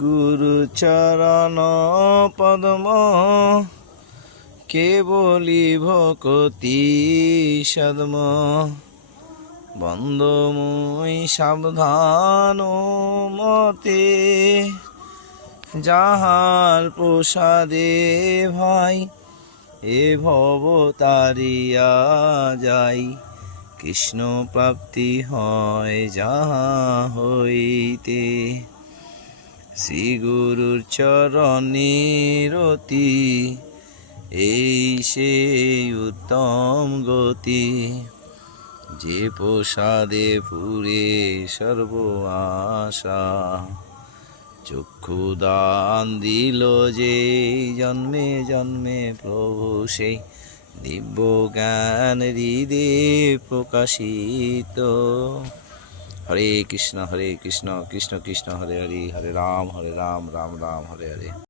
গুরু চরণ পদ্ম কেবলি ভকতি সদ্ম বন্দমুই সাবধান মতে যাহার প্রসাদে ভাই এ ভব তারিয়া যাই কৃষ্ণ প্রাপ্তি হয় যাহা হইতে শ্রী গুরুর চরণে রতি এই সেই উত্তম গতি যে প্রসাদে পুরে সর্ব আশা চক্ষু দান দিল যে জন্মে জন্মে প্রভু সেই দিব্য জ্ঞান হৃদে প্রকাশিত। হরে কৃষ্ণ কৃষ্ণ কৃষ্ণ হরে হরে, হরে রাম রাম রাম হরে হরে।